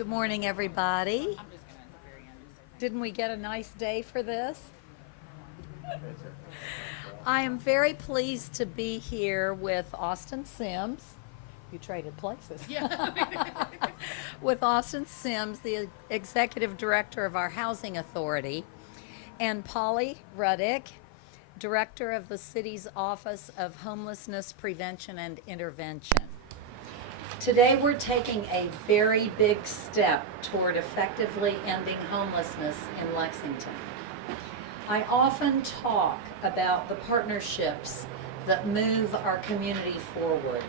Good morning, everybody. Didn't we get a nice day for this? I am very pleased to be here with Austin Sims. You traded places. With Austin Sims, the Executive Director of our Housing Authority, and Polly Ruddick, Director of the City's Office of Homelessness Prevention and Intervention. Today we're taking a very big step toward effectively ending homelessness in Lexington. I often talk about the partnerships that move our community forward.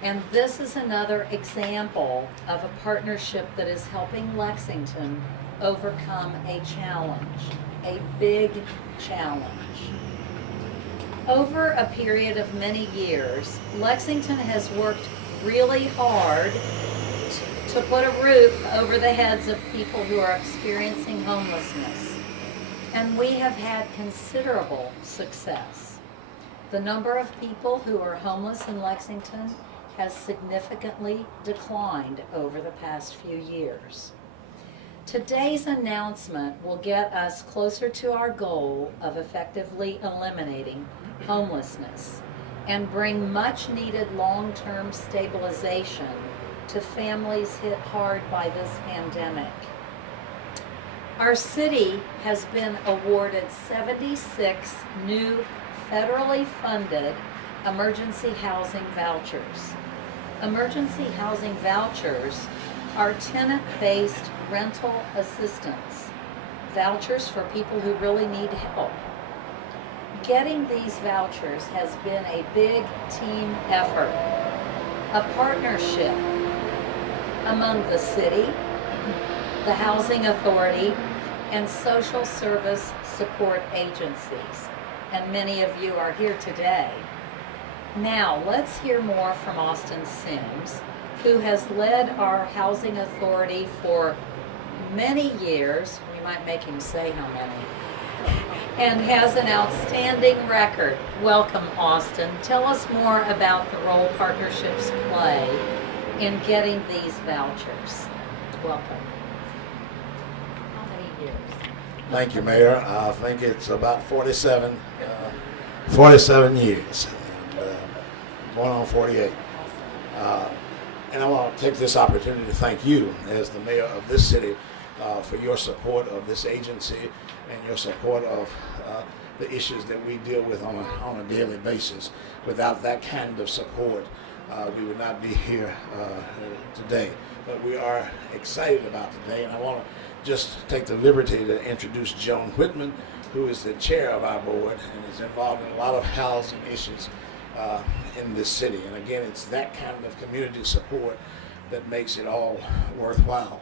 And this is another example of a partnership that is helping Lexington overcome a challenge, a big challenge. Over a period of many years, Lexington has worked really hard to put a roof over the heads of people who are experiencing homelessness. And we have had considerable success. The number of people who are homeless in Lexington has significantly declined over the past few years. Today's announcement will get us closer to our goal of effectively eliminating homelessness and bring much needed long-term stabilization to families hit hard by this pandemic. Our city has been awarded 76 new federally funded emergency housing vouchers. Emergency housing vouchers are tenant-based rental assistance, vouchers for people who really need help. Getting these vouchers has been a big team effort, a partnership among the city, the Housing Authority, and social service support agencies. And many of you are here today. Now, let's hear more from Austin Sims, who has led our Housing Authority for many years. We might make him say how many. And has an outstanding record. Welcome, Austin. Tell us more about the role partnerships play in getting these vouchers. Welcome. How many years? Thank you, Mayor. I think it's about 47 years, going on 48. And I want to take this opportunity to thank you as the mayor of this city for your support of this agency and your support of the issues that we deal with on a daily basis. Without that kind of support, we would not be here today. But we are excited about today, and I want to just take the liberty to introduce Joan Whitman, who is the chair of our board and is involved in a lot of housing issues in this city. And again, it's that kind of community support that makes it all worthwhile.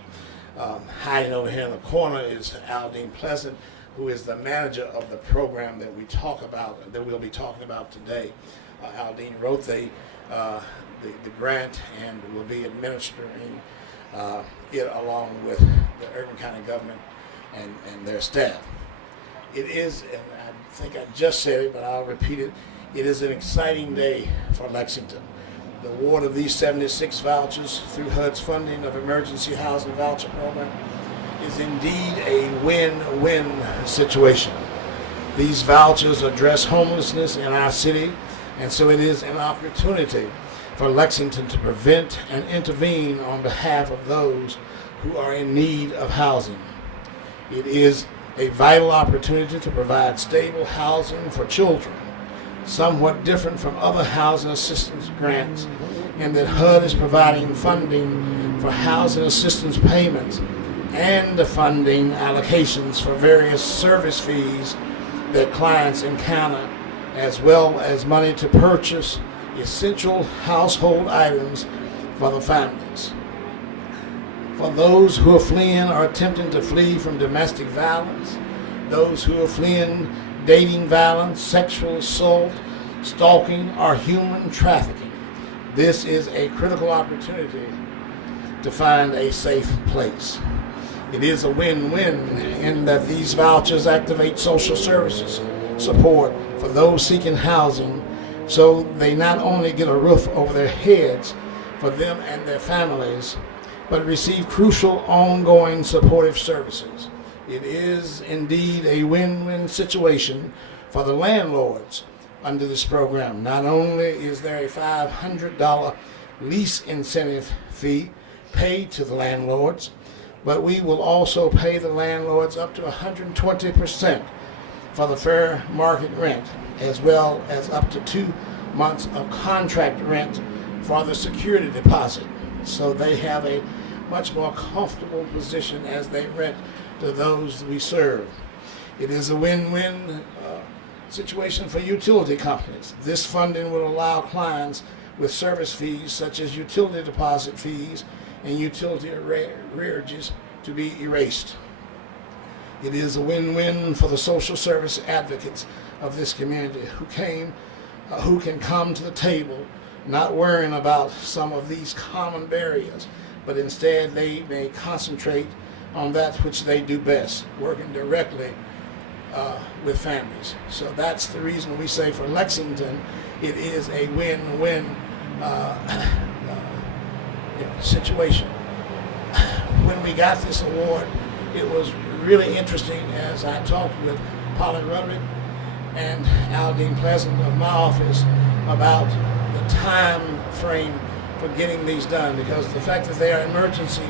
Hiding over here in the corner is Aldine Pleasant, who is the manager of the program that we'll be talking about today. Aldine wrote the grant and will be administering it along with the Urban County government and their staff. It is, and I think I just said it, but I'll repeat it, it is an exciting day for Lexington. The award of these 76 vouchers through HUD's funding of emergency housing voucher program is indeed a win-win situation. These vouchers address homelessness in our city, and so it is an opportunity for Lexington to prevent and intervene on behalf of those who are in need of housing. It is a vital opportunity to provide stable housing for children, somewhat different from other housing assistance grants, in that HUD is providing funding for housing assistance payments and the funding allocations for various service fees that clients encounter, as well as money to purchase essential household items for the families. For those who are fleeing or attempting to flee from domestic violence, those who are fleeing dating violence, sexual assault, stalking, or human trafficking, this is a critical opportunity to find a safe place. It is a win-win in that these vouchers activate social services support for those seeking housing, so they not only get a roof over their heads for them and their families, but receive crucial ongoing supportive services. It is indeed a win-win situation for the landlords under this program. Not only is there a $500 lease incentive fee paid to the landlords, but we will also pay the landlords up to 120% for the fair market rent, as well as up to 2 months of contract rent for the security deposit. So they have a much more comfortable position as they rent to those we serve. It is a win-win situation for utility companies. This funding will allow clients with service fees such as utility deposit fees and utility arrearages to be erased. It is a win-win for the social service advocates of this community who can come to the table not worrying about some of these common barriers, but instead they may concentrate on that which they do best, working directly with families. So that's the reason we say for Lexington, it is a win-win situation. When we got this award, it was really interesting as I talked with Polly Ruderick and Aldine Pleasant of my office about the time frame for getting these done, because the fact that they are emergency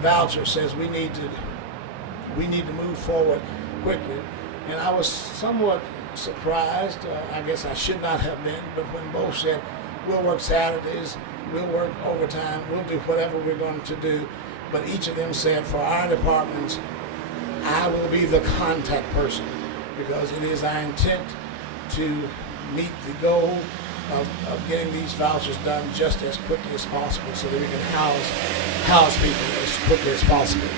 voucher says we need to move forward quickly. And I was somewhat surprised, I guess I should not have been, but when both said we'll work Saturdays, we'll work overtime, we'll do whatever we're going to do, but each of them said for our departments, I will be the contact person, because it is our intent to meet the goal of getting these vouchers done just as quickly as possible so that we can house people as quickly as possible.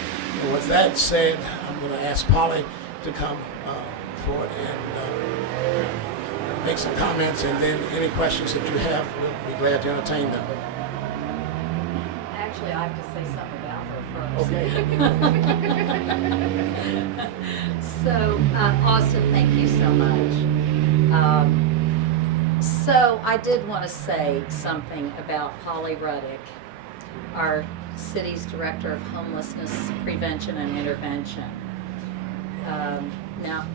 And with that said, I'm going to ask Polly to come forward and make some comments, and then any questions that you have, we'll be glad to entertain them. Actually, I have to say something about her first. Okay. So, Austin, thank you so much. So I did want to say something about Polly Ruddick, our city's Director of Homelessness Prevention and Intervention. Now,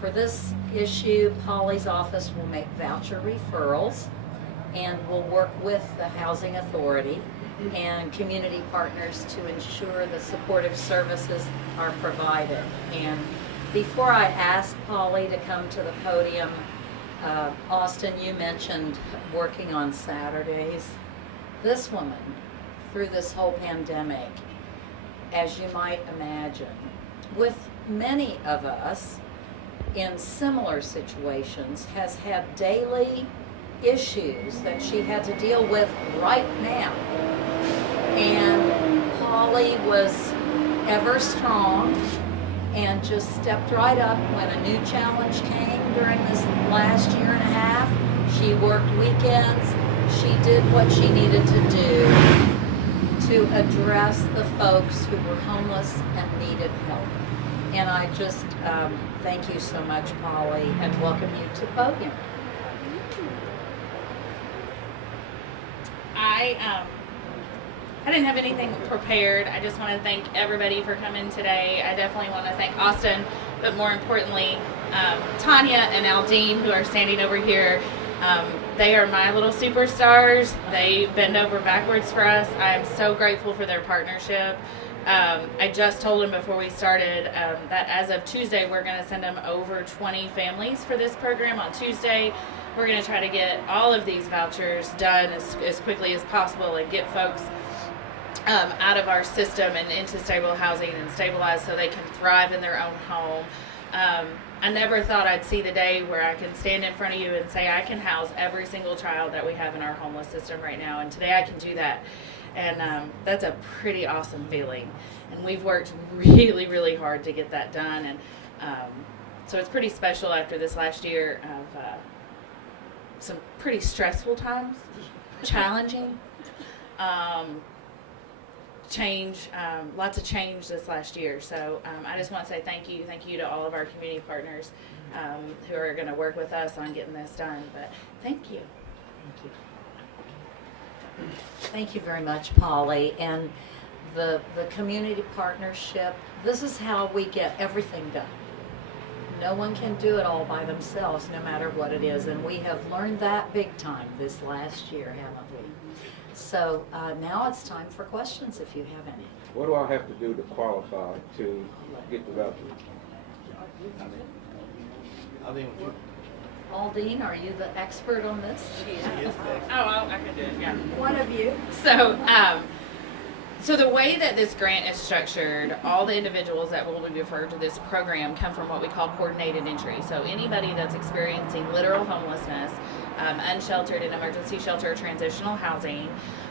for this issue, Polly's office will make voucher referrals and will work with the Housing Authority and community partners to ensure the supportive services are provided. And before I ask Polly to come to the podium, Austin, you mentioned working on Saturdays. This woman, through this whole pandemic, as you might imagine, with many of us in similar situations, has had daily issues that she had to deal with right now. And Polly was ever strong and just stepped right up when a new challenge came during this last year and a half. She worked weekends. She did what she needed to do to address the folks who were homeless and needed help. And I just thank you so much, Polly, and welcome you to the podium. I didn't have anything prepared. I just want to thank everybody for coming today. I definitely want to thank Austin, but more importantly, Tanya and Aldine, who are standing over here. They are my little superstars. They bend over backwards for us. I am so grateful for their partnership. I just told them before we started that as of Tuesday, we're going to send them over 20 families for this program on Tuesday. We're going to try to get all of these vouchers done as quickly as possible and get folks out of our system and into stable housing and stabilized so they can thrive in their own home. I never thought I'd see the day where I can stand in front of you and say I can house every single child that we have in our homeless system right now, and today I can do that. And that's a pretty awesome feeling. And we've worked really, really hard to get that done. And so it's pretty special after this last year of some pretty stressful times, challenging, change, lots of change this last year. So I just want to say thank you to all of our community partners who are going to work with us on getting this done. But thank you. Thank you. Thank you very much, Polly. And the community partnership, this is how we get everything done. No one can do it all by themselves, no matter what it is. And we have learned that big time this last year, haven't we? So now it's time for questions if you have any. What do I have to do to qualify to get the voucher? Aldine, are you the expert on this? Oh, I can do it, yeah. One of you. So the way that this grant is structured, all the individuals that will be referred to this program come from what we call coordinated entry. So anybody that's experiencing literal homelessness, unsheltered in emergency shelter, transitional housing,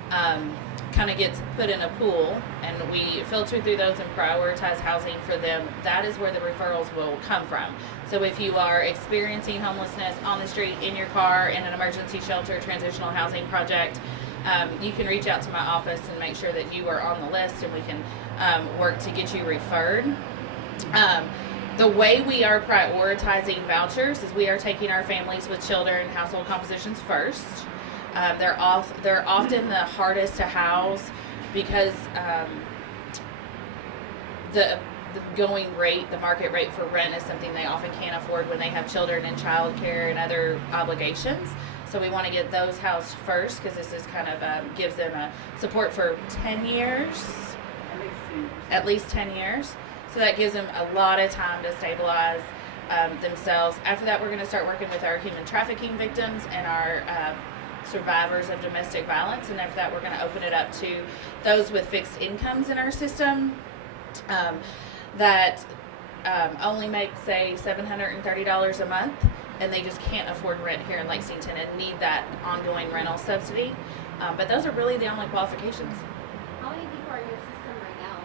kind of gets put in a pool, and we filter through those and prioritize housing for them. That is where the referrals will come from. So if you are experiencing homelessness on the street, in your car, in an emergency shelter, transitional housing project, you can reach out to my office and make sure that you are on the list, and we can work to get you referred. The way we are prioritizing vouchers is we are taking our families with children household compositions first. They're often the hardest to house because the going rate, the market rate for rent is something they often can't afford when they have children in childcare and other obligations. So we want to get those housed first because this is kind of gives them a support for 10 years, at least 10 years. So that gives them a lot of time to stabilize themselves. After that, we're going to start working with our human trafficking victims and our survivors of domestic violence. And after that, we're going to open it up to those with fixed incomes in our system that only make, say, $730 a month, and they just can't afford rent here in Lexington and need that ongoing rental subsidy. But those are really the only qualifications. How many people are in your system right now?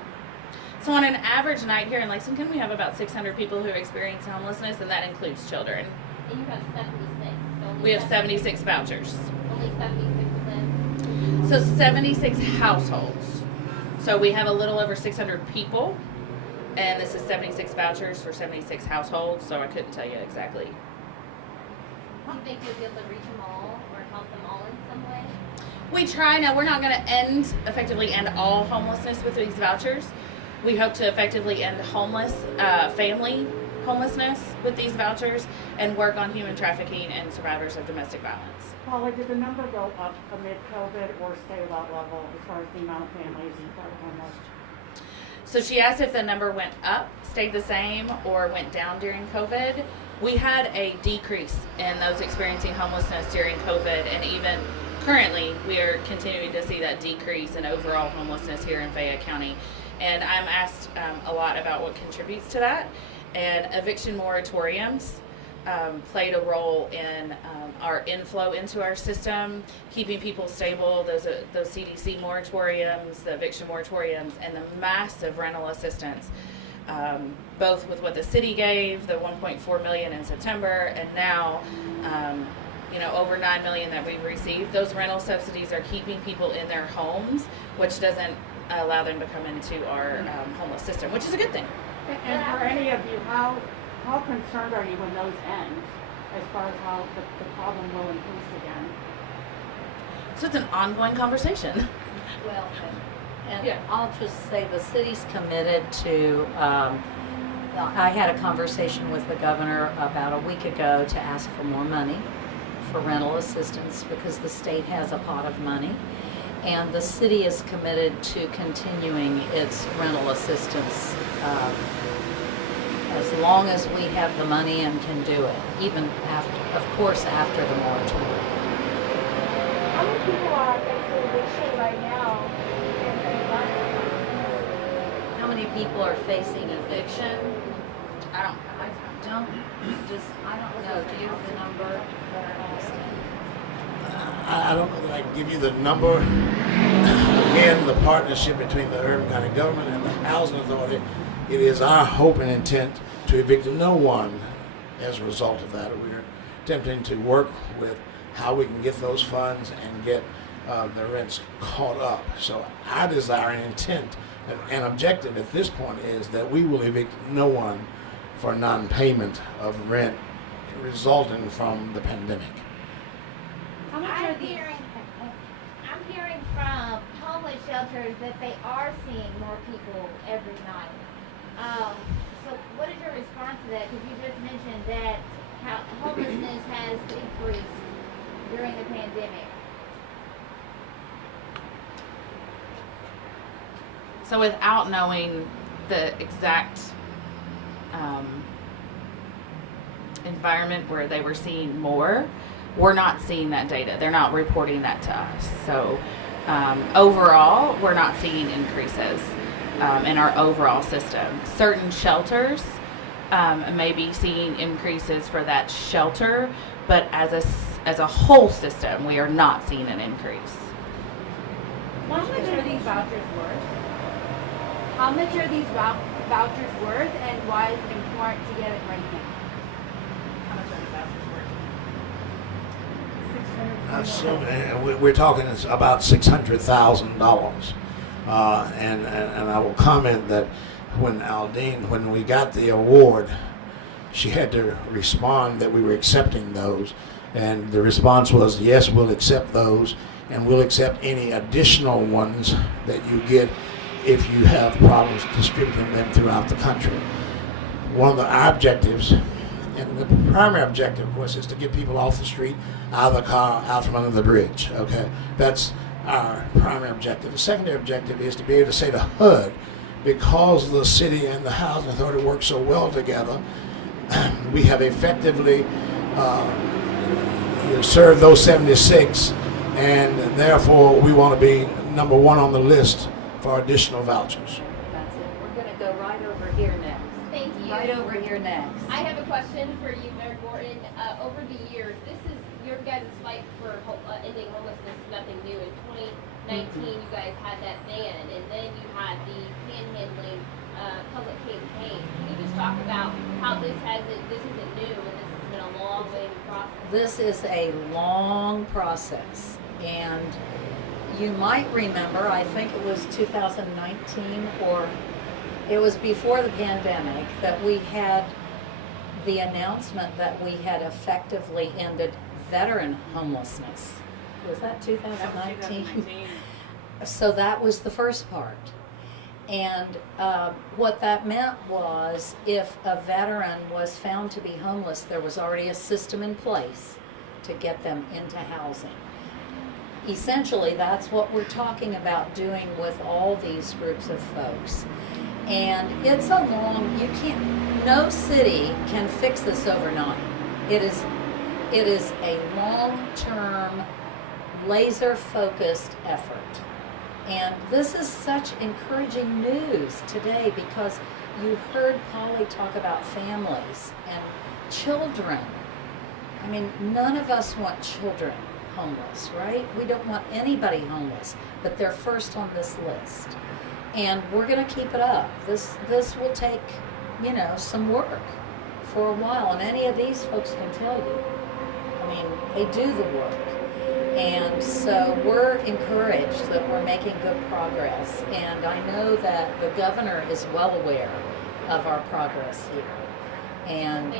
So on an average night here in Lexington, we have about 600 people who experience homelessness, and that includes children. And you have 76. So We have 76 vouchers. Only 76 of them. So 76 households. So we have a little over 600 people, and this is 76 vouchers for 76 households, so I couldn't tell you exactly. Do you think you'll be able to reach them all or help them all in some way? We try. Now, we're not going to effectively end all homelessness with these vouchers. We hope to effectively end family homelessness with these vouchers and work on human trafficking and survivors of domestic violence. Paula, did the number go up amid COVID or stay at that level as far as the amount of families that are homeless? So she asked if the number went up, stayed the same, or went down during COVID. We had a decrease in those experiencing homelessness during COVID, and even currently we are continuing to see that decrease in overall homelessness here in Fayette County. And I'm asked a lot about what contributes to that. And eviction moratoriums played a role in our inflow into our system, keeping people stable, those CDC moratoriums, the eviction moratoriums, and the massive rental assistance, both with what the city gave, the $1.4 million in September, and now over $9 million that we've received. Those rental subsidies are keeping people in their homes, which doesn't allow them to come into our homeless system, which is a good thing. And for any of you, how concerned are you when those end as far as how the problem will increase again? So it's an ongoing conversation. Well, and Yeah. I'll just say the city's committed to, I had a conversation with the governor about a week ago to ask for more money for rental assistance because the state has a pot of money. And the city is committed to continuing its rental assistance as long as we have the money and can do it, even after, of course, after the moratorium. How many people are facing eviction right now in the environment? How many people are facing eviction? I don't I don't know. Do you have the number? I don't know that I can give you the number. Again, the partnership between the Urban County government and the Housing Authority, it is our hope and intent to evict no one as a result of that. We're attempting to work with how we can get those funds and get the rents caught up. So our desire and intent and objective at this point is that we will evict no one for non-payment of rent resulting from the pandemic. How much are these? I'm hearing from shelters that they are seeing more people every night. So what is your response to that? Because you just mentioned that how homelessness has decreased during the pandemic. So without knowing the exact environment where they were seeing more, we're not seeing that data. They're not reporting that to us. So overall, we're not seeing increases in our overall system. Certain shelters may be seeing increases for that shelter, but as a whole system, we are not seeing an increase. How much are these vouchers worth? How much are these vouchers worth, and why is it important to get it right now? How much are the vouchers worth? We're talking about $600,000. And I will comment that when we got the award, she had to respond that we were accepting those. And the response was, yes, we'll accept those, and we'll accept any additional ones that you get if you have problems distributing them throughout the country. One of the objectives, and the primary objective, of course, is to get people off the street, out of the car, out from under the bridge, okay? That's our primary objective. The secondary objective is to be able to say to HUD, because the city and the housing authority work so well together, we have effectively served those 76, and therefore we want to be number one on the list for additional vouchers. That's it. We're going to go right over here next. Thank you. Right over here next. I have a question for you, Mayor Gorton. Over the years, this is your guys' fight for ending homelessness is nothing new. In 2019, you guys had that ban, and then you had the panhandling public campaign. Can you just talk about how this isn't new, and this has been a long way to process? This is a long process, and you might remember, I think it was 2019, or it was before the pandemic, that we had the announcement that we had effectively ended veteran homelessness. Was that 2019? So that was the first part. And what that meant was, if a veteran was found to be homeless, there was already a system in place to get them into housing. Essentially, that's what we're talking about doing with all these groups of folks. And it's no city can fix this overnight. It is a long-term, laser-focused effort. And this is such encouraging news today, because you heard Polly talk about families and children. I mean, none of us want children homeless, right? We don't want anybody homeless, but they're first on this list. And we're going to keep it up. This will take, some work for a while, and any of these folks can tell you. I mean, they do the work. And so we're encouraged that we're making good progress, and I know that the governor is well aware of our progress here. And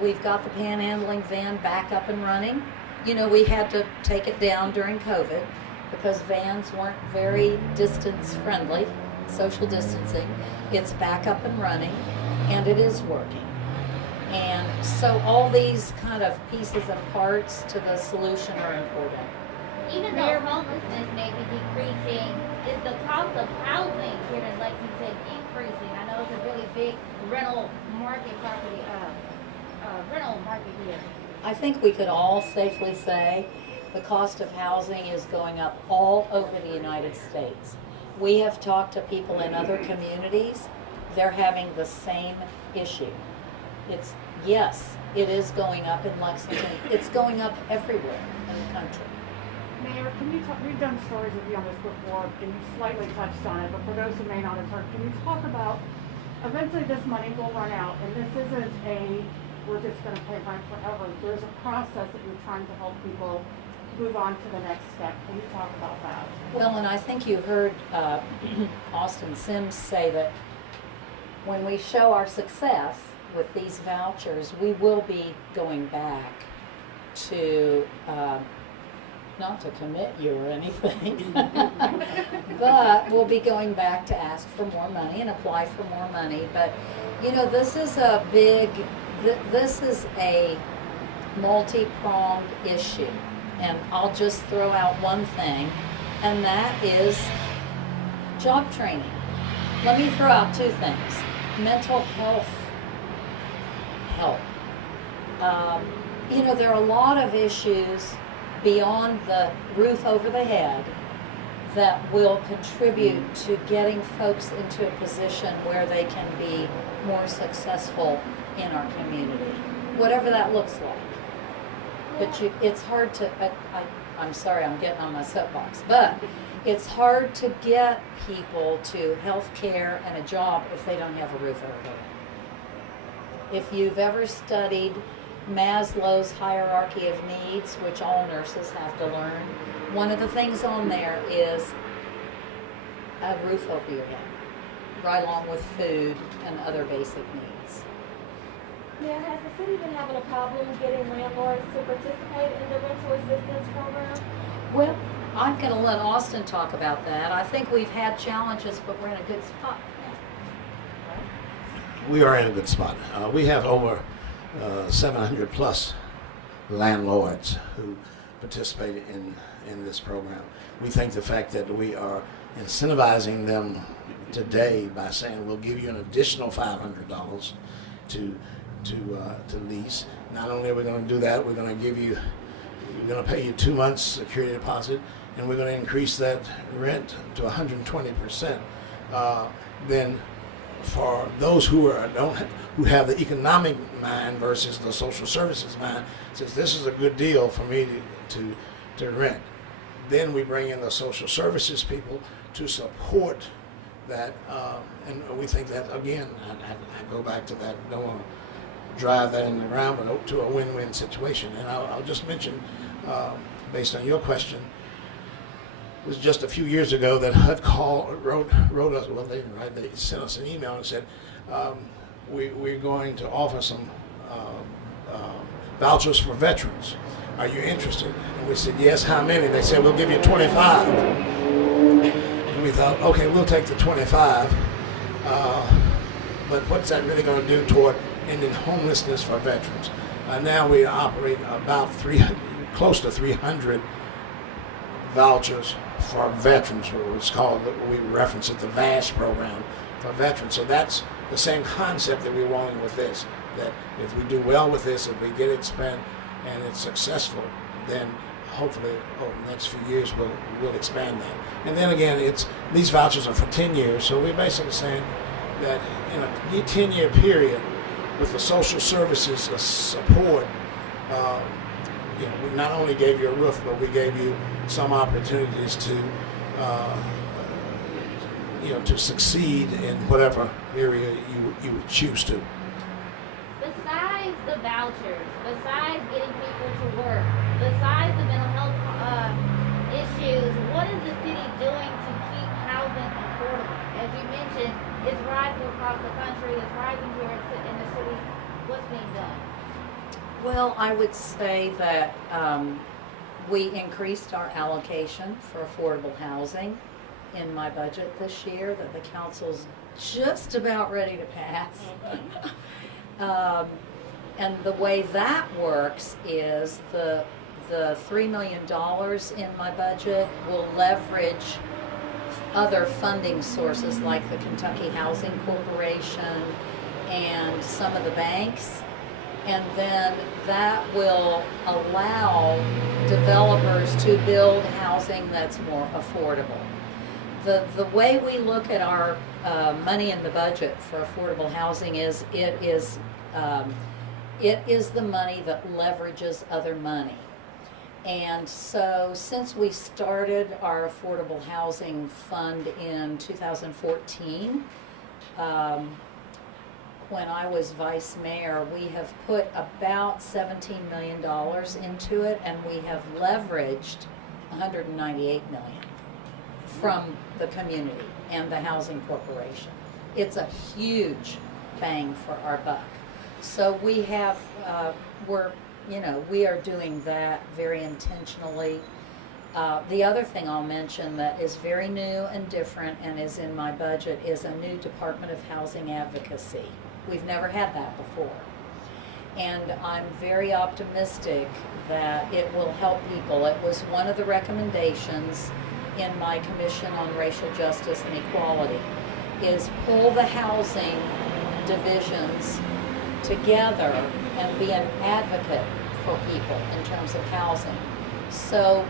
we've got the panhandling van back up and running. We had to take it down during COVID because vans weren't very distance friendly, social distancing. It's back up and running, and it is working. And so all these kind of pieces and parts to the solution are important. Even though homelessness may be decreasing, is the cost of housing here in Lexington increasing? I know it's a really big rental market here. I think we could all safely say the cost of housing is going up all over the United States. We have talked to people in other communities. They're having the same issue. Yes, it is going up in Lexington. It's going up everywhere in the country. Mayor, we've done stories with you on this before, and you slightly touched on it, but for those who may not have heard, can you talk about, eventually this money will run out, and this isn't we're just going to pay rent forever. There's a process that you're trying to help people move on to the next step. Can you talk about that? Well, and I think you heard Austin Sims say that when we show our success with these vouchers, we will be going back to not to commit you or anything, but we'll be going back to ask for more money and apply for more money. But, you know, this is a this is a multi-pronged issue. And I'll just throw out one thing, and that is job training. Let me throw out two things. Mental health help. You know, there are a lot of issues beyond the roof over the head that will contribute to getting folks into a position where they can be more successful in our community, whatever that looks like. But it's hard to, I'm sorry, I'm getting on my soapbox, but it's hard to get people to health care and a job if they don't have a roof over their head. If you've ever studied Maslow's hierarchy of needs, which all nurses have to learn, one of the things on there is a roof over your head, right along with food and other basic needs. Now, has the city been having a problem getting landlords to participate in the rental assistance program? Well, I'm going to let Austin talk about that. I think we've had challenges, but we're in a good spot now. We are in a good spot. We have over 700 plus landlords who participate in this program. We think the fact that we are incentivizing them today by saying we'll give you an additional $500 to lease. Not only are we going to do that, we're going to pay you 2 months security deposit, and we're going to increase that rent to 120%. Then, for those who have the economic mind versus the social services mind, says this is a good deal for me to rent. Then we bring in the social services people to support that, and we think that again. I go back to that. Don't want to drive that in the ground, but to a win-win situation. And I'll just mention, based on your question, it was just a few years ago that HUD wrote us. Well, they sent us an email and said we're going to offer some vouchers for veterans. Are you interested? And we said yes. How many? They said we'll give you 25. And we thought, okay, we'll take the 25. But what's that really going to do toward ending homelessness for veterans? Now we operate about close to 300 vouchers for veterans. It's called, we reference it, the VASH program for veterans. So that's the same concept that we're wanting with this, that if we do well with this, if we get it spent and it's successful, then hopefully over the next few years we'll expand that. And then again, these vouchers are for 10 years, so we're basically saying that in a 10-year period with the social services support, we not only gave you a roof, but we gave you some opportunities to succeed in whatever area you would choose to. Besides the vouchers, besides getting people to work, besides the mental health issues, what is the city doing to keep housing affordable? As you mentioned, it's rising across the country, it's rising here in the city. What's being done? Well, I would say that we increased our allocation for affordable housing in my budget this year that the council's just about ready to pass. And the way that works is the $3 million in my budget will leverage other funding sources like the Kentucky Housing Corporation and some of the banks. And then that will allow developers to build housing that's more affordable. The way we look at our money in the budget for affordable housing is it is the money that leverages other money. And so since we started our affordable housing fund in 2014, when I was vice mayor, we have put about $17 million into it, and we have leveraged $198 million from the community and the housing corporation. It's a huge bang for our buck. So we have, we are doing that very intentionally. The other thing I'll mention that is very new and different and is in my budget is a new Department of Housing Advocacy. We've never had that before. And I'm very optimistic that it will help people. It was one of the recommendations in my Commission on Racial Justice and Equality, is pull the housing divisions together and be an advocate for people in terms of housing. So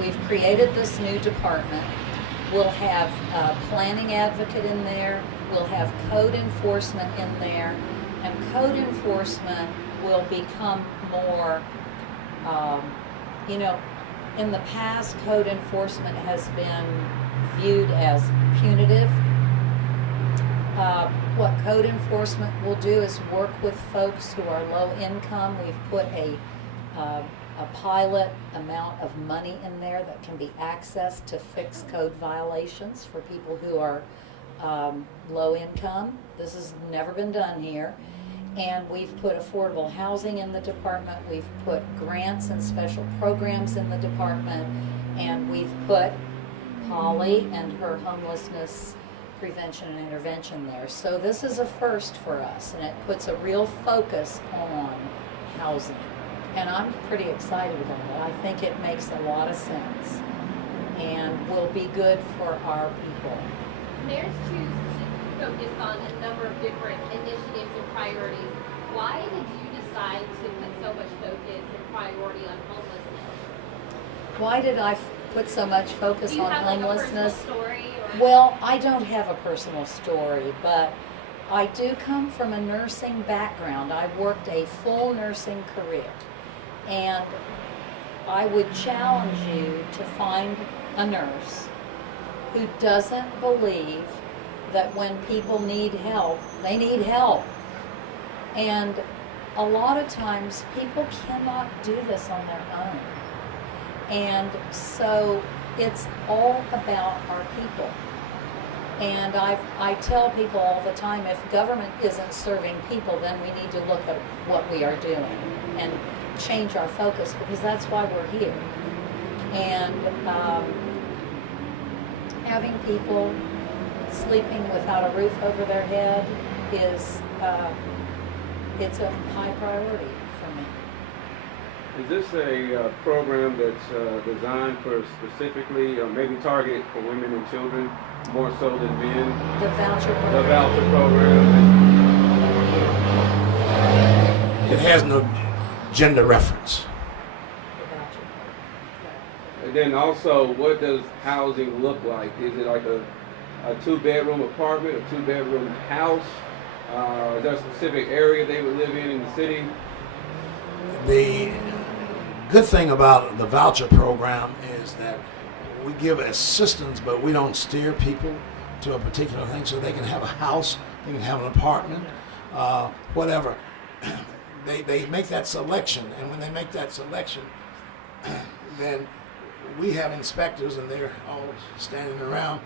we've created this new department. We'll have a planning advocate in there. We'll have code enforcement in there. And code enforcement will become more, in the past, code enforcement has been viewed as punitive. What code enforcement will do is work with folks who are low income. We've put a pilot amount of money in there that can be accessed to fix code violations for people who are low income. This has never been done here. And we've put affordable housing in the department. We've put grants and special programs in the department. And we've put Polly and her homelessness prevention and intervention there. So this is a first for us, and it puts a real focus on housing. And I'm pretty excited about it. I think it makes a lot of sense and will be good for our people. Mayors choose to focus on a number of different initiatives and priorities. Why did you decide to put so much focus and priority on homelessness? Why did I put so much focus Do you on have like homelessness? a personal story? Or? Well, I don't have a personal story, but I do come from a nursing background. I worked a full nursing career. And I would challenge you to find a nurse who doesn't believe that when people need help, they need help. And a lot of times people cannot do this on their own. And so it's all about our people. And I tell people all the time, if government isn't serving people, then we need to look at what we are doing and change our focus, because that's why we're here. And having people sleeping without a roof over their head is it's a high priority for me. Is this a program that's designed for specifically, or maybe targeted for women and children more so than men? The voucher program. The voucher program. It has no gender reference. The voucher program. And then also, what does housing look like? Is it like a 2-bedroom apartment, a 2-bedroom house? Is there a specific area they would live in the city? The good thing about the voucher program is that we give assistance, but we don't steer people to a particular thing, so they can have a house, they can have an apartment, whatever. They make that selection, and when they make that selection, then we have inspectors, and they're all standing around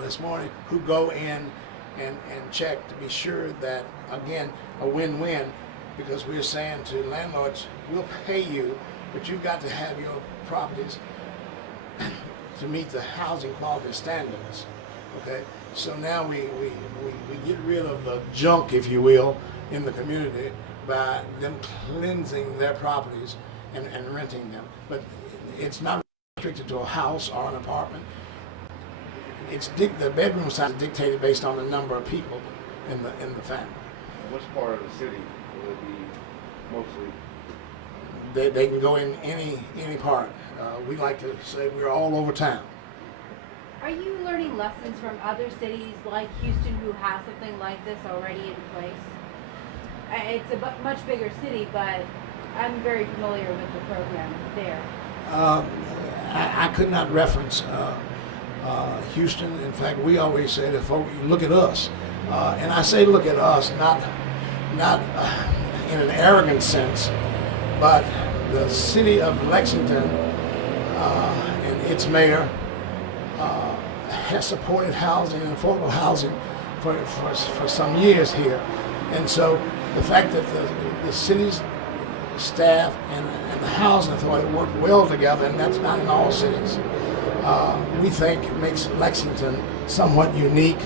this morning, who go in and check to be sure that, again, a win-win, because we're saying to landlords, we'll pay you, but you've got to have your properties to meet the housing quality standards. Okay, so now we get rid of the junk, if you will, in the community by them cleansing their properties and renting them. But it's not restricted to a house or an apartment. It's the bedroom size is dictated based on the number of people in the family. Which part of the city will it be mostly? They can go in any part. We like to say we're all over town. Are you learning lessons from other cities like Houston who have something like this already in place? It's a much bigger city, but I'm very familiar with the program there. I could not reference Houston. In fact, we always say to folks, look at us. And I say look at us, not in an arrogant sense, but the city of Lexington and its mayor has supported housing and affordable housing for some years here. And so the fact that the city's staff and the housing authority work well together, and that's not in all cities. We think it makes Lexington somewhat unique,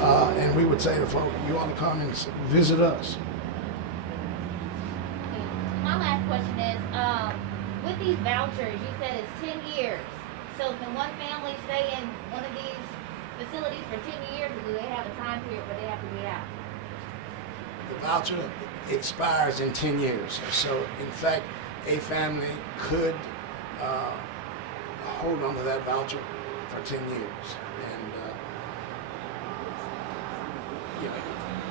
and we would say to folks, you ought to come and visit us. My last question is, with these vouchers, you said it's 10 years. So can one family stay in one of these facilities for 10 years, or do they have a time period where they have to be out? The voucher expires in 10 years. So, in fact, a family could hold on to that voucher for 10 years.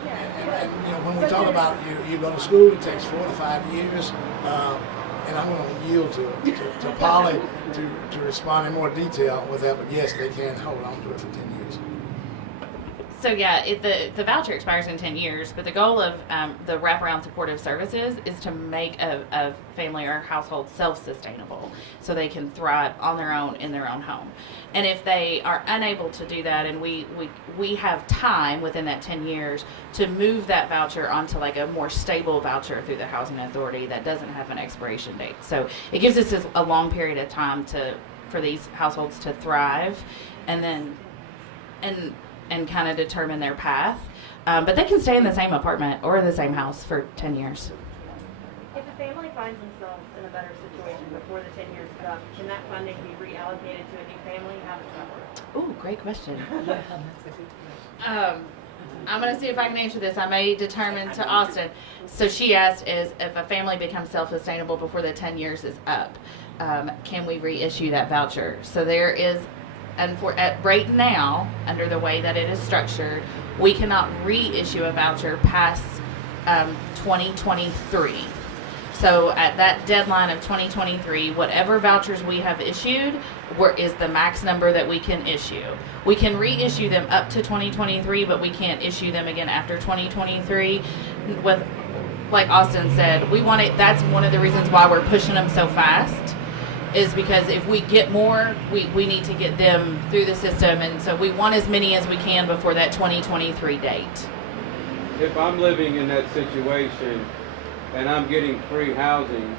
And, when we talk about you go to school, it takes 4 to 5 years. And I'm going to yield to Polly to respond in more detail with that. But yes, they can hold on to it for 10 years. So yeah, the voucher expires in 10 years, but the goal of the wraparound supportive services is to make a family or household self-sustainable so they can thrive on their own in their own home. And if they are unable to do that, and we have time within that 10 years to move that voucher onto like a more stable voucher through the housing authority that doesn't have an expiration date. So it gives us a long period of time for these households to thrive, and then and kind of determine their path. But they can stay in the same apartment or the same house for 10 years. If a family finds themselves in a better situation before the 10 years is up, can that funding be reallocated to a new family? How does that work? Ooh, great question. I'm going to see if I can answer this. I may determine to Austin. So she asked is if a family becomes self-sustainable before the 10 years is up, can we reissue that voucher? So there is, and right now, under the way that it is structured, we cannot reissue a voucher past 2023. So at that deadline of 2023, whatever vouchers we have issued is the max number that we can issue. We can reissue them up to 2023, but we can't issue them again after 2023. With, like Austin said, we want it. That's one of the reasons why we're pushing them so fast, is because if we get more, we need to get them through the system, and so we want as many as we can before that 2023 date. If I'm living in that situation and I'm getting free housing,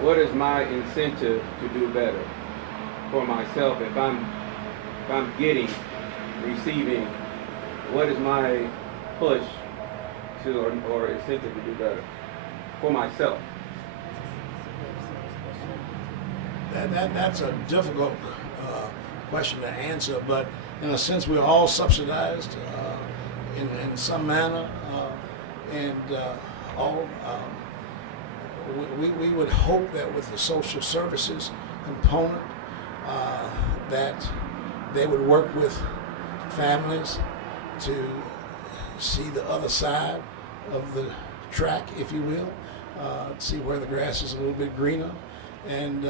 what is my incentive to do better for myself? If I'm receiving, what is my push to or incentive to do better for myself? That's a difficult question to answer, but in a sense we're all subsidized in some manner, and we would hope that with the social services component that they would work with families to see the other side of the track, if you will, see where the grass is a little bit greener. And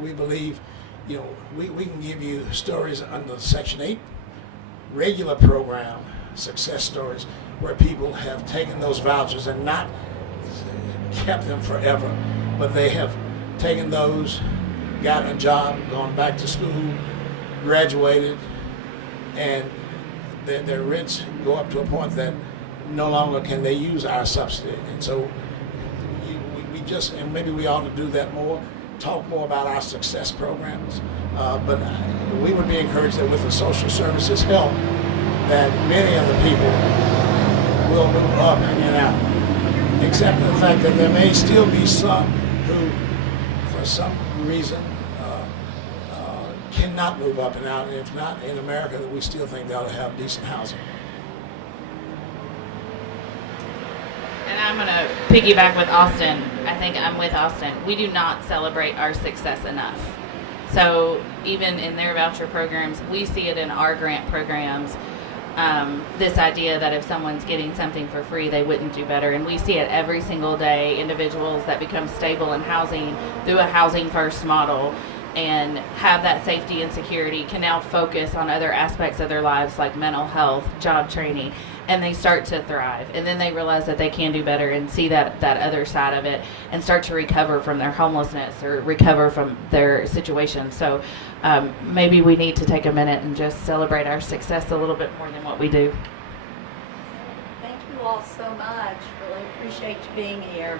we believe, we can give you stories under the Section 8 regular program, success stories, where people have taken those vouchers and not kept them forever, but they have taken those, got a job, gone back to school, graduated, and their rents go up to a point that no longer can they use our subsidy. And so and maybe we ought to do that more, talk more about our success programs, but we would be encouraged that with the social services help, that many of the people will move up and out, except for the fact that there may still be some who, for some reason, cannot move up and out, and if not in America, that we still think they ought to have decent housing. And I'm going to piggyback with Austin. I think I'm with Austin. We do not celebrate our success enough. So even in their voucher programs, we see it in our grant programs, this idea that if someone's getting something for free, they wouldn't do better. And we see it every single day, individuals that become stable in housing through a housing first model and have that safety and security can now focus on other aspects of their lives like mental health, job training, and they start to thrive. And then they realize that they can do better and see that other side of it and start to recover from their homelessness or recover from their situation. So maybe we need to take a minute and just celebrate our success a little bit more than what we do. Thank you all so much. Really appreciate you being here.